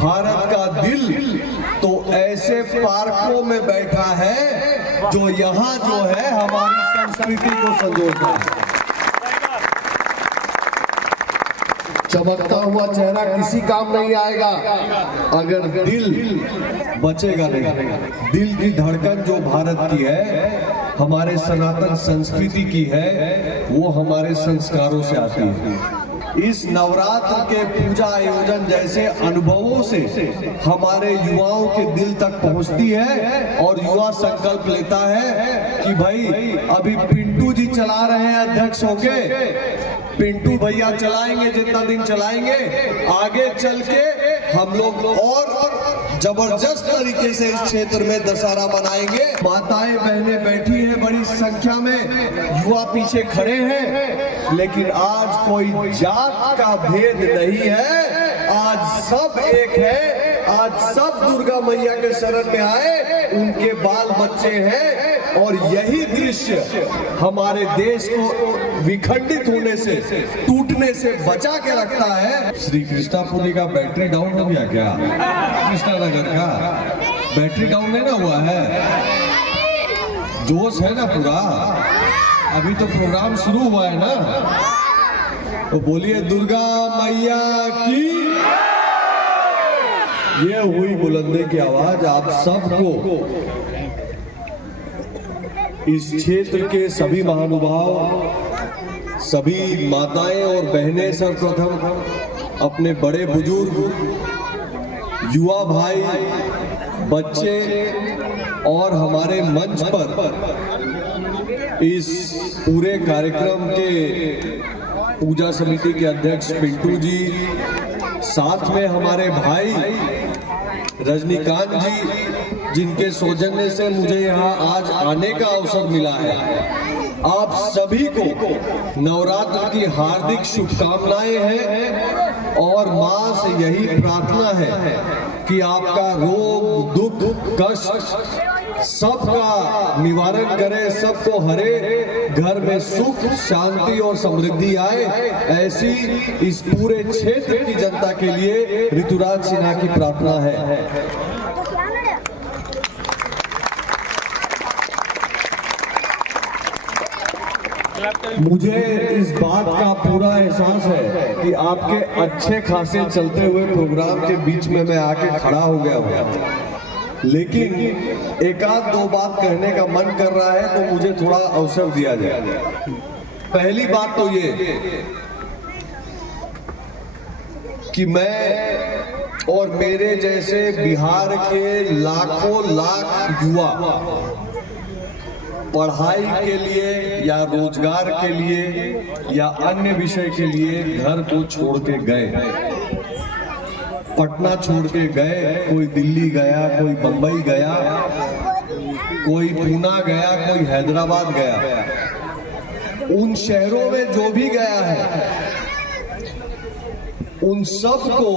भारत का दिल तो ऐसे पार्कों में बैठा है जो यहाँ जो है हमारी संस्कृति को संजोता है। चमकता हुआ चेहरा किसी काम नहीं आएगा अगर दिल बचेगा नहीं। दिल की धड़कन जो भारत की है, हमारे सनातन संस्कृति की है, वो हमारे संस्कारों से आती है। इस नवरात्र के पूजा आयोजन जैसे अनुभवों से हमारे युवाओं के दिल तक पहुंचती है और युवा संकल्प लेता है कि भाई अभी पिंटू जी चला रहे हैं अध्यक्ष होके, पिंटू भैया चलाएंगे जितना दिन चलाएंगे, आगे चल के हम लोग और जबरदस्त तरीके से इस क्षेत्र में दशहरा मनाएंगे। माताएं बहनें बैठी हैं बड़ी संख्या में, युवा पीछे खड़े हैं, लेकिन आज कोई जात का भेद नहीं है, आज सब एक है। आज सब दुर्गा मैया के शरण में आए, उनके बाल बच्चे हैं और यही दृश्य हमारे देश को विखंडित होने से, टूटने से बचा के रखता है। श्री कृष्णापुरी का बैटरी डाउन हो गया क्या? कृष्णानगर का बैटरी डाउन नहीं ना हुआ है? जोश है ना पूरा? अभी तो प्रोग्राम शुरू हुआ है ना, तो बोलिए दुर्गा मैया की। ये हुई बुलंदी की आवाज आप सबको, इस क्षेत्र के सभी महानुभाव, सभी माताएं और बहनें, सर्वप्रथम अपने बड़े बुजुर्ग, युवा भाई, बच्चे और हमारे मंच पर इस पूरे कार्यक्रम के पूजा समिति के अध्यक्ष पिंटू जी, साथ में हमारे भाई रजनीकांत जी, जिनके सौजन्य से मुझे यहाँ आज आने का अवसर मिला है, आप सभी को नवरात्र की हार्दिक शुभकामनाएं हैं और मां से यही प्रार्थना है कि आपका रोग, दुख, कष्ट सबका निवारण करे, सबको हरे, घर में सुख, शांति और समृद्धि आए, ऐसी इस पूरे क्षेत्र की जनता के लिए ऋतुराज सिन्हा की प्रार्थना है। मुझे इस बात का पूरा एहसास है कि आपके अच्छे खासे चलते हुए प्रोग्राम के बीच में मैं आके खड़ा हो गया हूँ, लेकिन एक आध दो बात कहने का मन कर रहा है तो मुझे थोड़ा अवसर दिया जाए। पहली बात तो ये कि मैं और मेरे जैसे बिहार के लाखों लाख युवा पढ़ाई के लिए या रोजगार के लिए या अन्य विषय के लिए घर को छोड़ के गए, पटना छोड़ के गए, कोई दिल्ली गया, कोई बंबई गया, कोई पूना गया, कोई हैदराबाद गया। उन शहरों में जो भी गया है, उन सब को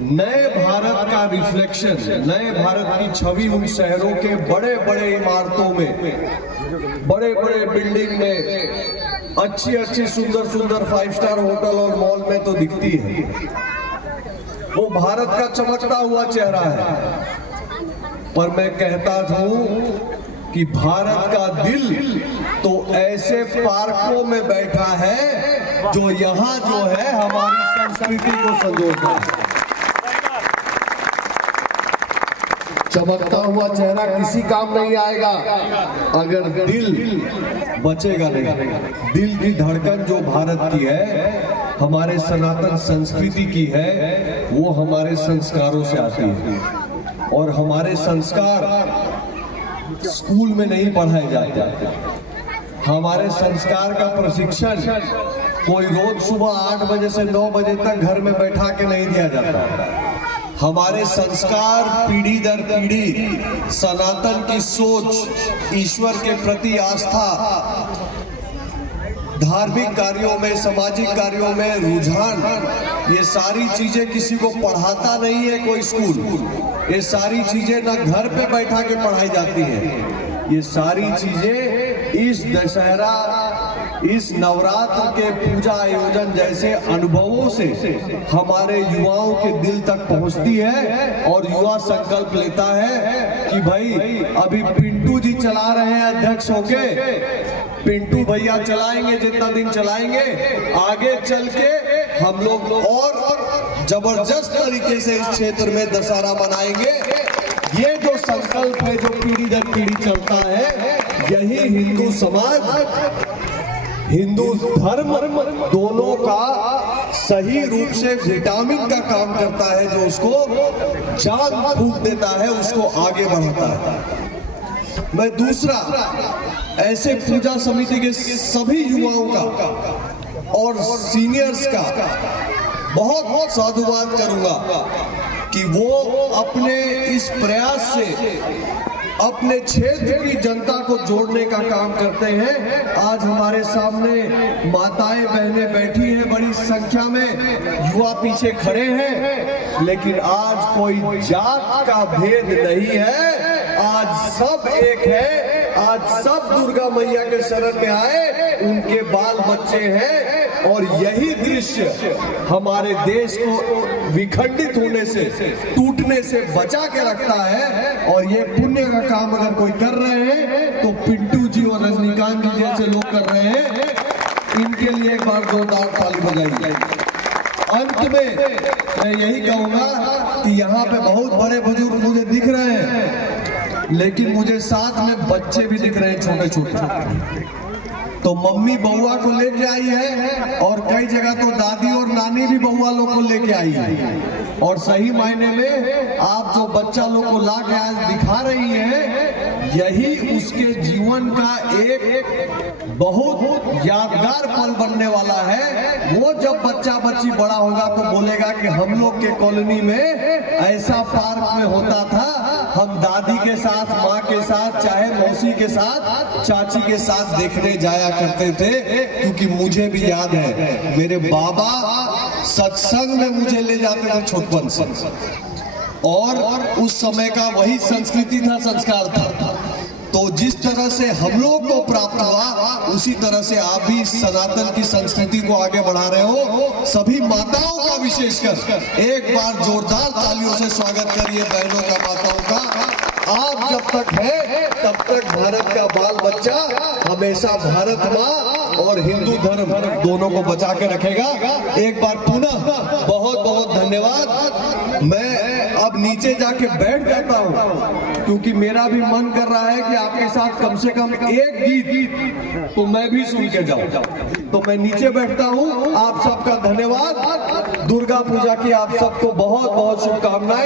नए भारत का रिफ्लेक्शन, नए भारत की छवि उन शहरों के बड़े बड़े इमारतों में, बड़े बड़े बिल्डिंग में, अच्छी अच्छी सुंदर सुंदर 5 स्टार होटल और मॉल में तो दिखती है। वो भारत का चमकता हुआ चेहरा है, पर मैं कहता हूं कि भारत का दिल तो ऐसे पार्कों में बैठा है जो यहाँ जो है हमारी संस्कृति को संजोता है। चमकता हुआ चेहरा किसी काम नहीं आएगा अगर दिल बचेगा नहीं। दिल की धड़कन जो भारत की है, हमारे सनातन संस्कृति की है, वो हमारे संस्कारों से आती है और हमारे संस्कार स्कूल में नहीं पढ़ाए जाते। हमारे संस्कार का प्रशिक्षण कोई रोज सुबह 8 बजे से 9 बजे तक घर में बैठा के नहीं दिया जाता। हमारे संस्कार पीढ़ी दर पीढ़ी सनातन की सोच, ईश्वर के प्रति आस्था, धार्मिक कार्यों में, सामाजिक कार्यों में रुझान, ये सारी चीजें किसी को पढ़ाता नहीं है कोई स्कूल। ये सारी चीजें ना घर पे बैठा के पढ़ाई जाती हैं। ये सारी चीजें इस दशहरा इस नवरात्र के पूजा आयोजन जैसे अनुभवों से हमारे युवाओं के दिल तक पहुंचती है और युवा संकल्प लेता है कि भाई अभी पिंटू जी चला रहे हैं अध्यक्ष होके, पिंटू भैया चलाएंगे जितना दिन चलाएंगे, आगे चल के हम लोग और जबरदस्त तरीके से इस क्षेत्र में दशहरा मनाएंगे। ये जो संकल्प है जो पीढ़ी दर पीढ़ी चलता है, यही हिंदू समाज, हिंदू धर्म दोनों का सही रूप से विटामिन का काम करता है, जो उसको जान फूंक देता है, उसको आगे बढ़ाता है। मैं दूसरा ऐसे पूजा समिति के सभी युवाओं का और सीनियर्स का बहुत बहुत साधुवाद करूंगा कि वो अपने इस प्रयास से अपने क्षेत्र की जनता को जोड़ने का काम करते हैं। आज हमारे सामने माताएं बहनें बैठी हैं बड़ी संख्या में, युवा पीछे खड़े हैं, लेकिन आज कोई जात का भेद नहीं है, आज सब एक है, आज सब दुर्गा मैया के शरण में आए, उनके बाल बच्चे हैं। और यही दृश्य हमारे देश को विखंडित होने से, टूटने से बचा के रखता है। और ये पुण्य का काम अगर कोई कर रहे हैं तो पिंटू जी और रजनीकांत जी जैसे लोग कर रहे हैं, इनके लिए एक बार जोरदार ताली बजाइए। अंत में मैं यही कहूंगा कि यहाँ पे बहुत बड़े बुजुर्ग मुझे दिख रहे हैं, लेकिन मुझे साथ में बच्चे भी दिख रहे हैं छोटे छोटे। तो मम्मी बउआ को लेके आई है और कई जगह तो दादी और नानी भी बउआ लोग को लेके आई है। और सही मायने में आप जो बच्चा लोग को ला के आज दिखा रही हैं, यही उसके जीवन का एक बहुत यादगार पल बनने वाला है। वो जब बच्चा बच्ची बड़ा होगा तो बोलेगा कि हम लोग के कॉलोनी में ऐसा पार्क में होता था, हम दादी के साथ, माँ के साथ, चाहे मौसी के साथ, चाची के साथ देखने जाया करते थे। क्योंकि मुझे भी याद है मेरे बाबा सत्संग में मुझे ले जाते थे छोटपन से, और उस समय का वही संस्कृति था, संस्कार था। तो जिस तरह से हम लोग को प्राप्त हुआ, उसी तरह से आप भी सनातन की संस्कृति को आगे बढ़ा रहे हो। सभी माताओं का विशेषकर एक बार जोरदार तालियों से स्वागत करिए बहनों का, माताओं का। आप जब तक है तब तक भारत का बाल बच्चा हमेशा भारत माँ और हिंदू धर्म दोनों को बचा के रखेगा। एक बार पुनः बहुत बहुत धन्यवाद। मैं अब नीचे जाके बैठ जाता हूँ क्योंकि मेरा भी मन कर रहा है कि आपके साथ कम से कम एक गीत तो मैं भी सुन के जाऊँ। तो मैं नीचे बैठता हूँ। आप सबका धन्यवाद। दुर्गा पूजा की आप सबको बहुत बहुत शुभकामनाएं।